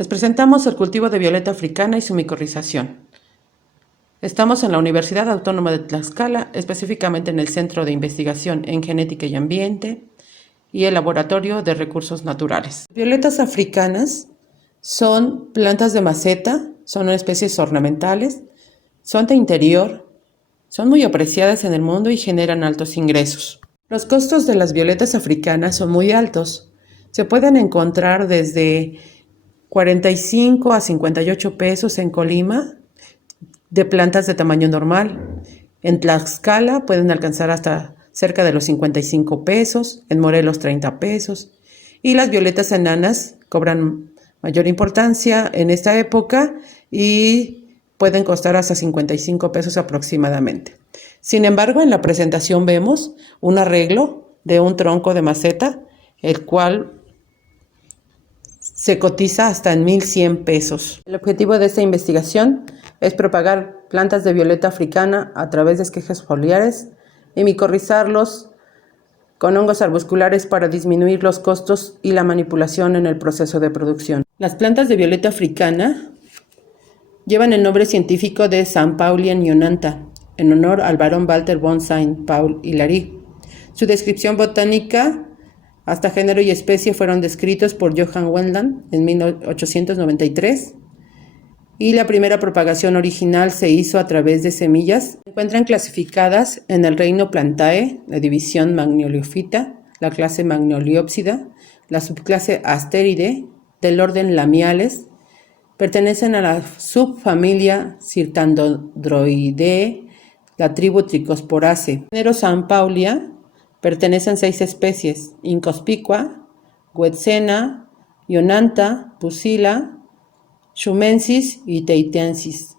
Les presentamos el cultivo de violeta africana y su micorrización. Estamos en la Universidad Autónoma de Tlaxcala, específicamente en el Centro de Investigación en Genética y Ambiente y el Laboratorio de Recursos Naturales. Violetas africanas son plantas de maceta, son especies ornamentales, son de interior, son muy apreciadas en el mundo y generan altos ingresos. Los costos de las violetas africanas son muy altos. Se pueden encontrar desde 45 a 58 pesos en Colima, de plantas de tamaño normal. En Tlaxcala pueden alcanzar hasta cerca de los 55 pesos, en Morelos 30 pesos. Y las violetas enanas cobran mayor importancia en esta época y pueden costar hasta 55 pesos aproximadamente. Sin embargo, en la presentación vemos un arreglo de un tronco de maceta, el cual se cotiza hasta en 1,100 pesos. El objetivo de esta investigación es propagar plantas de violeta africana a través de esquejes foliares y micorrizarlos con hongos arbusculares para disminuir los costos y la manipulación en el proceso de producción. Las plantas de violeta africana llevan el nombre científico de Saint-Paulien ionantha, en honor al barón Walter von Saint-Paul Hilary. Su descripción botánica hasta género y especie fueron descritos por Johann Wendland en 1893 y la primera propagación original se hizo a través de semillas. Se encuentran clasificadas en el reino Plantae, la división Magnoliophyta, la clase Magnoliopsida, la subclase Asteridae, del orden Lamiales. Pertenecen a la subfamilia Syrtandodroideae, la tribu Trichosporaceae. El género Saint-Paulia pertenecen 6 especies: Inconspicua, Guetsena, Ionantha, Pusilla, Shumensis y Tahitiensis.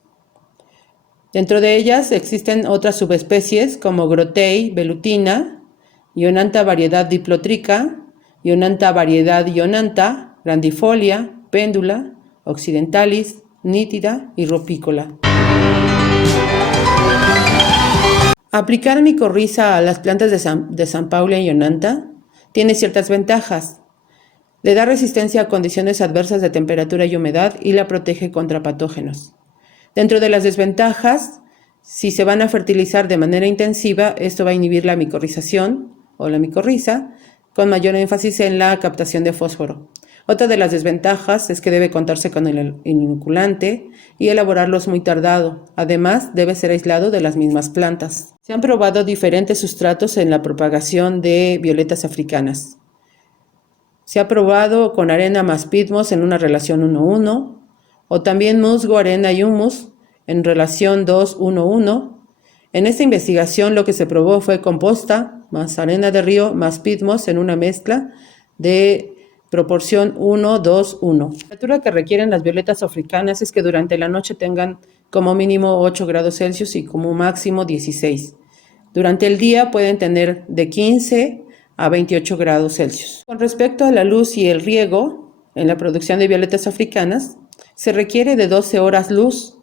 Dentro de ellas existen otras subespecies como Grotei, Velutina, Ionantha variedad Diplotrica, Ionantha variedad Ionantha, Grandifolia, Péndula, Occidentalis, Nítida y Rupicola. Aplicar micorriza a las plantas de Saint-Paulien ionantha tiene ciertas ventajas. Le da resistencia a condiciones adversas de temperatura y humedad y la protege contra patógenos. Dentro de las desventajas, si se van a fertilizar de manera intensiva, esto va a inhibir la micorrización o la micorriza, con mayor énfasis en la captación de fósforo. Otra de las desventajas es que debe contarse con el inoculante y elaborarlo es muy tardado. Además, debe ser aislado de las mismas plantas. Se han probado diferentes sustratos en la propagación de violetas africanas. Se ha probado con arena más pitmos en una relación 1:1, o también musgo, arena y humus en relación 2:1:1. En esta investigación lo que se probó fue composta más arena de río más pitmos en una mezcla de proporción 1:2:1. La temperatura que requieren las violetas africanas es que durante la noche tengan como mínimo 8 grados Celsius y como máximo 16. Durante el día pueden tener de 15 a 28 grados Celsius. Con respecto a la luz y el riego, en la producción de violetas africanas, se requiere de 12 horas luz.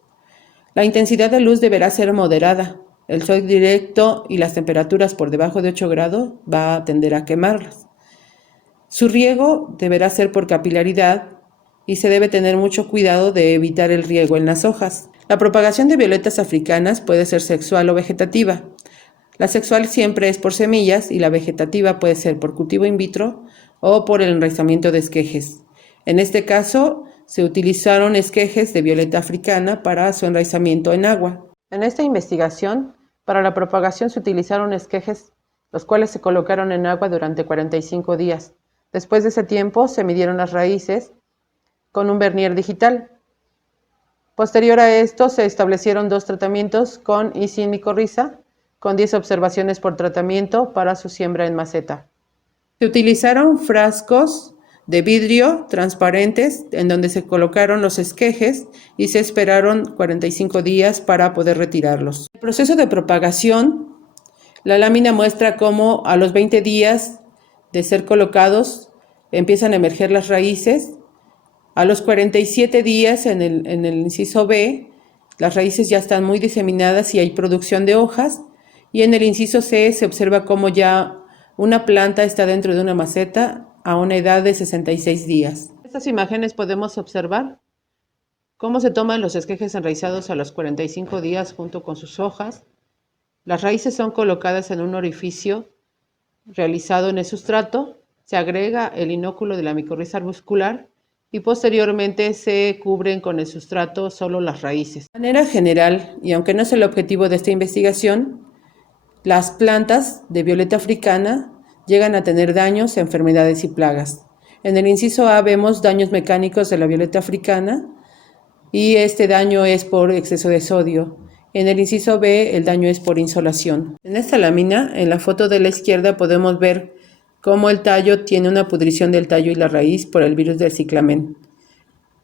La intensidad de luz deberá ser moderada. El sol directo y las temperaturas por debajo de 8 grados va a tender a quemarlas. Su riego deberá ser por capilaridad y se debe tener mucho cuidado de evitar el riego en las hojas. La propagación de violetas africanas puede ser sexual o vegetativa. La sexual siempre es por semillas y la vegetativa puede ser por cultivo in vitro o por el enraizamiento de esquejes. En este caso, se utilizaron esquejes de violeta africana para su enraizamiento en agua. En esta investigación, para la propagación se utilizaron esquejes, los cuales se colocaron en agua durante 45 días. Después de ese tiempo se midieron las raíces con un vernier digital. Posterior a esto se establecieron 2 tratamientos con y sin micorriza, con 10 observaciones por tratamiento para su siembra en maceta. Se utilizaron frascos de vidrio transparentes en donde se colocaron los esquejes y se esperaron 45 días para poder retirarlos. El proceso de propagación, la lámina muestra cómo a los 20 días de ser colocados empiezan a emerger las raíces. A los 47 días en el inciso B, las raíces ya están muy diseminadas y hay producción de hojas. Y en el inciso C se observa cómo ya una planta está dentro de una maceta a una edad de 66 días. estas imágenes podemos observar cómo se toman los esquejes enraizados a los 45 días junto con sus hojas. Las raíces son colocadas en un orificio realizado en el sustrato, se agrega el inóculo de la micorriza arbuscular y posteriormente se cubren con el sustrato solo las raíces. De manera general, y aunque no es el objetivo de esta investigación, las plantas de violeta africana llegan a tener daños, enfermedades y plagas. En el inciso A vemos daños mecánicos de la violeta africana y este daño es por exceso de sodio. En el inciso B el daño es por insolación. En esta lámina, en la foto de la izquierda, podemos ver cómo el tallo tiene una pudrición del tallo y la raíz por el virus del ciclamen.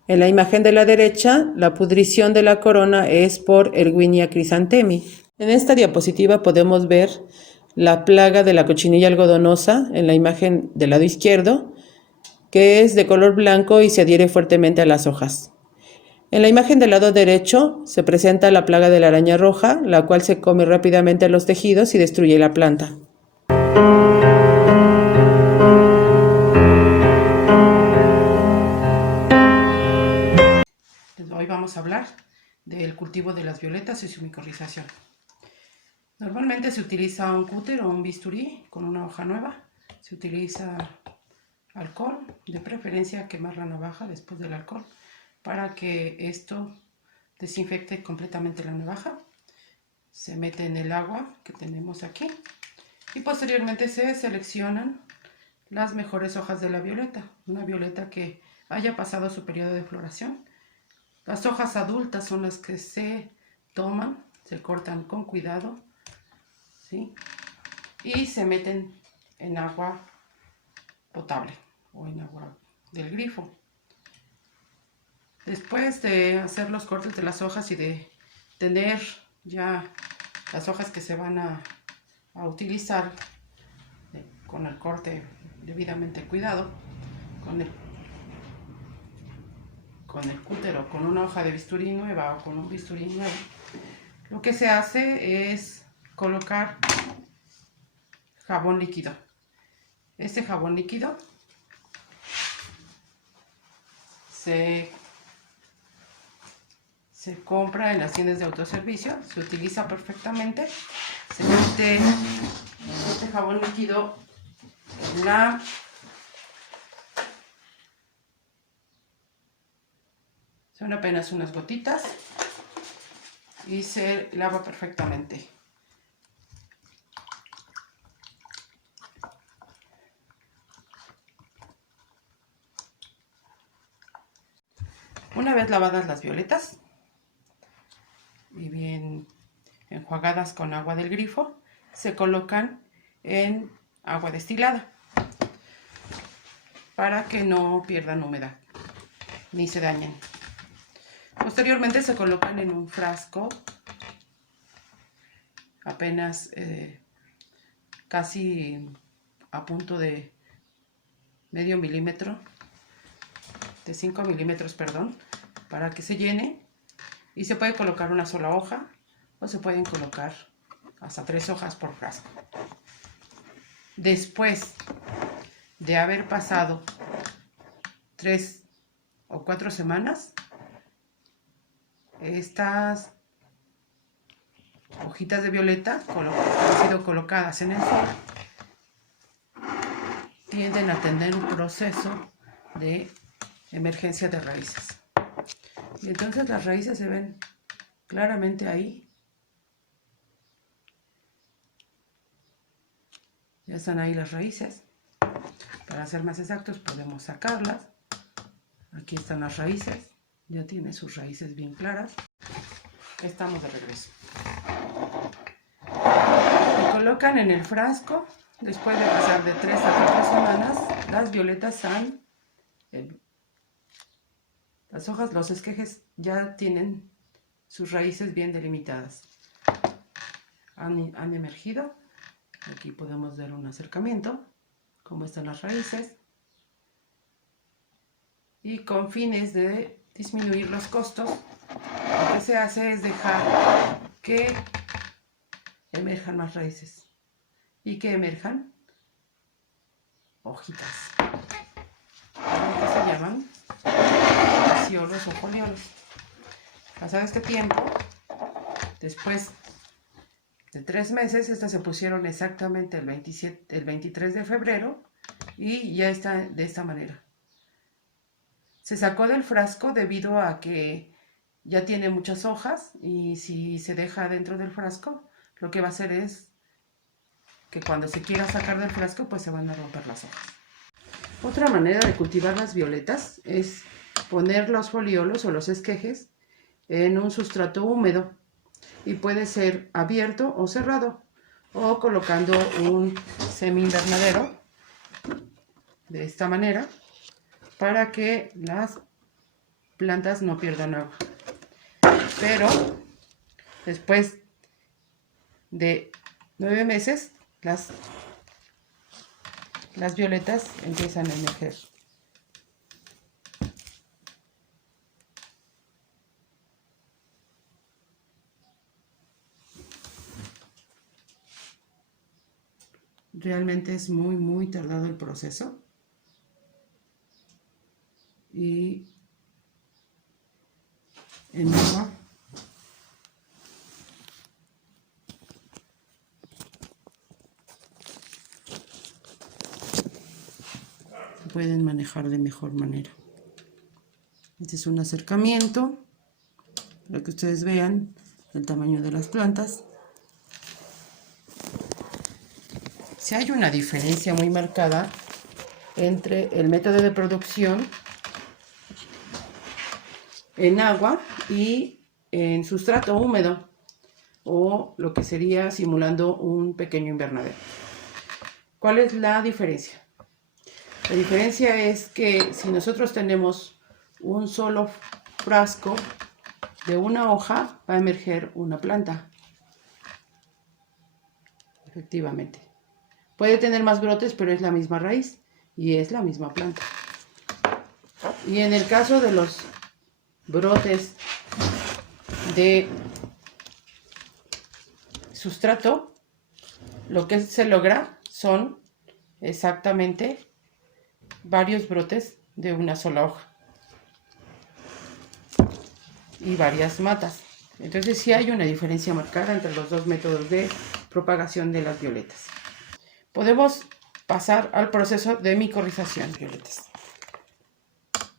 En la imagen de la derecha, la pudrición de la corona es por Erwinia chrysanthemi. En esta diapositiva podemos ver la plaga de la cochinilla algodonosa en la imagen del lado izquierdo, que es de color blanco y se adhiere fuertemente a las hojas. En la imagen del lado derecho se presenta la plaga de la araña roja, la cual se come rápidamente los tejidos y destruye la planta. Hoy vamos a hablar del cultivo de las violetas y su micorrización. Normalmente se utiliza un cúter o un bisturí con una hoja nueva. Se utiliza alcohol, de preferencia quemar la navaja después del alcohol, para que esto desinfecte completamente la navaja. Se mete en el agua que tenemos aquí y posteriormente se seleccionan las mejores hojas de la violeta, una violeta que haya pasado su periodo de floración. Las hojas adultas son las que se toman, se cortan con cuidado, ¿sí? Y se meten en agua potable o en agua del grifo. Después de hacer los cortes de las hojas y de tener ya las hojas que se van a utilizar con el corte debidamente cuidado, con el cúter o con una hoja de bisturí nueva o con un bisturí nuevo, lo que se hace es colocar jabón líquido. Este jabón líquido se compra en las tiendas de autoservicio, se utiliza perfectamente. Se mete este jabón líquido en son apenas unas gotitas y se lava perfectamente. Una vez lavadas las violetas y bien enjuagadas con agua del grifo, se colocan en agua destilada para que no pierdan humedad ni se dañen. Posteriormente se colocan en un frasco apenas casi a punto de medio milímetro, de 5 milímetros, perdón, para que se llene, y se puede colocar una sola hoja o se pueden colocar hasta 3 hojas por frasco. Después de haber pasado 3 o 4 semanas, estas hojitas de violeta han sido colocadas en el sol, tienden a tener un proceso de emergencia de raíces. Y entonces las raíces se ven claramente ahí. Ya están ahí las raíces. Para ser más exactos, podemos sacarlas. Aquí están las raíces. Ya tiene sus raíces bien claras. Estamos de regreso. Se colocan en el frasco. Después de pasar de 3 a 4 semanas, las violetas las hojas, los esquejes ya tienen sus raíces bien delimitadas. Han emergido. Aquí podemos ver un acercamiento, cómo están las raíces. Y con fines de disminuir los costos, lo que se hace es dejar que emerjan más raíces y que emerjan hojitas. ¿Qué se llaman? foliolos o foliolos. Pasado este tiempo, después de 3 meses, estas se pusieron exactamente el 23 de febrero y ya está de esta manera. Se sacó del frasco debido a que ya tiene muchas hojas y si se deja dentro del frasco, lo que va a hacer es que cuando se quiera sacar del frasco, pues se van a romper las hojas. Otra manera de cultivar las violetas es poner los foliolos o los esquejes en un sustrato húmedo y puede ser abierto o cerrado, o colocando un semi-invernadero de esta manera para que las plantas no pierdan agua. Pero después de 9 meses las violetas empiezan a emerger. Realmente es muy tardado el proceso y en agua se pueden manejar de mejor manera. Este es un acercamiento para que ustedes vean el tamaño de las plantas. Si hay una diferencia muy marcada entre el método de producción en agua y en sustrato húmedo, o lo que sería simulando un pequeño invernadero. ¿Cuál es la diferencia? La diferencia es que si nosotros tenemos un solo frasco, de una hoja va a emerger una planta. Efectivamente. Puede tener más brotes, pero es la misma raíz y es la misma planta. Y en el caso de los brotes de sustrato, lo que se logra son exactamente varios brotes de una sola hoja y varias matas. Entonces sí hay una diferencia marcada entre los dos métodos de propagación de las violetas. Podemos pasar al proceso de micorrización de violetas.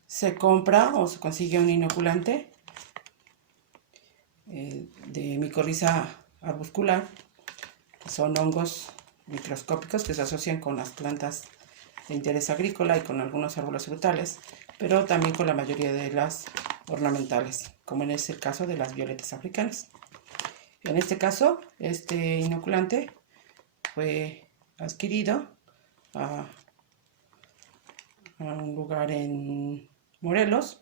Se compra o se consigue un inoculante de micorriza arbuscular, que son hongos microscópicos que se asocian con las plantas de interés agrícola y con algunos árboles frutales, pero también con la mayoría de las ornamentales, como en el caso de las violetas africanas. En este caso, este inoculante fue adquirido a un lugar en Morelos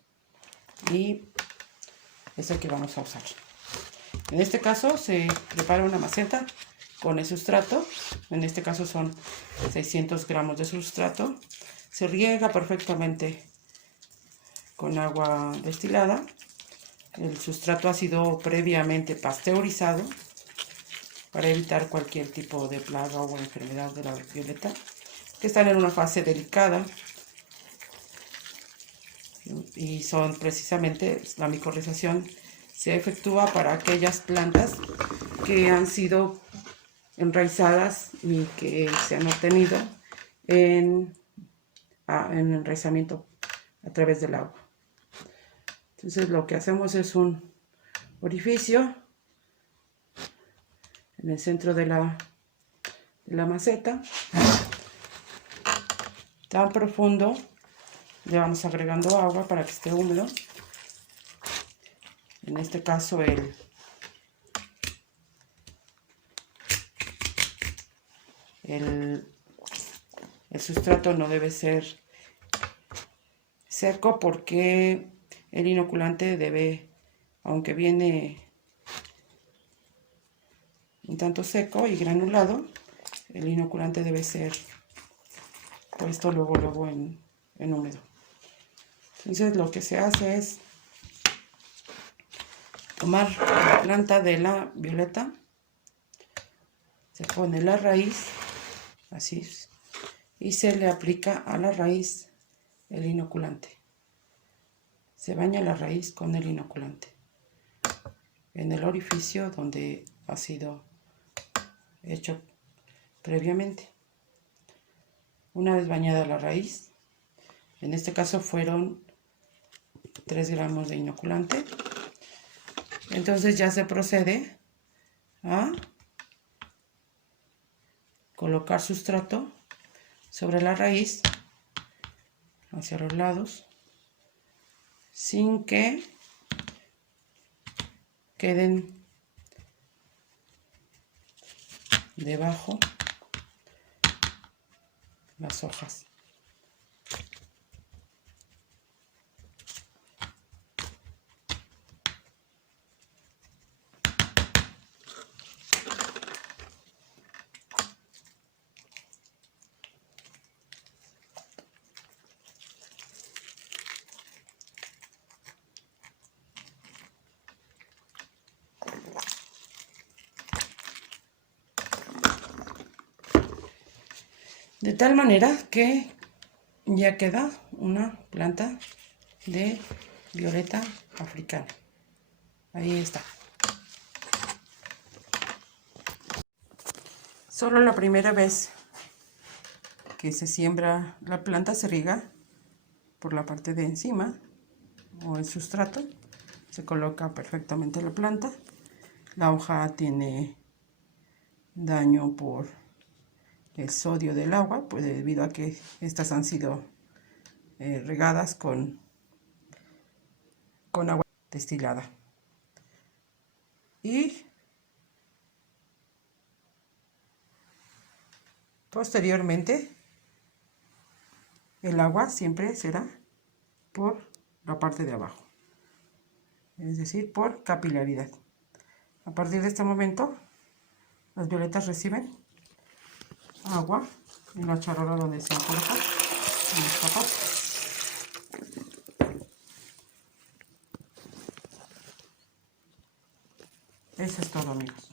y es el que vamos a usar. En este caso se prepara una maceta con el sustrato, en este caso son 600 gramos de sustrato, se riega perfectamente con agua destilada, el sustrato ha sido previamente pasteurizado para evitar cualquier tipo de plaga o enfermedad de la violeta, que están en una fase delicada y son precisamente, la micorrización se efectúa para aquellas plantas que han sido enraizadas y que se han obtenido en enraizamiento a través del agua. Entonces lo que hacemos es un orificio en el centro de la maceta, tan profundo, le vamos agregando agua para que esté húmedo. En este caso el sustrato no debe ser seco porque el inoculante debe, aunque viene un tanto seco y granulado, el inoculante debe ser puesto luego en húmedo. Entonces lo que se hace es tomar la planta de la violeta, se pone la raíz, así, y se le aplica a la raíz el inoculante. Se baña la raíz con el inoculante en el orificio donde ha sido hecho previamente. Una vez bañada la raíz, en este caso fueron 3 gramos de inoculante, entonces ya se procede a colocar sustrato sobre la raíz hacia los lados sin que queden debajo las hojas. De tal manera que ya queda una planta de violeta africana. Ahí está. Solo la primera vez que se siembra la planta se riega por la parte de encima o el sustrato. Se coloca perfectamente la planta. La hoja tiene daño por el sodio del agua, pues debido a que estas han sido regadas con agua destilada. Y posteriormente el agua siempre será por la parte de abajo, es decir, por capilaridad. A partir de este momento, las violetas reciben agua en la charola donde se coloca en esta parte. Eso es todo, amigos.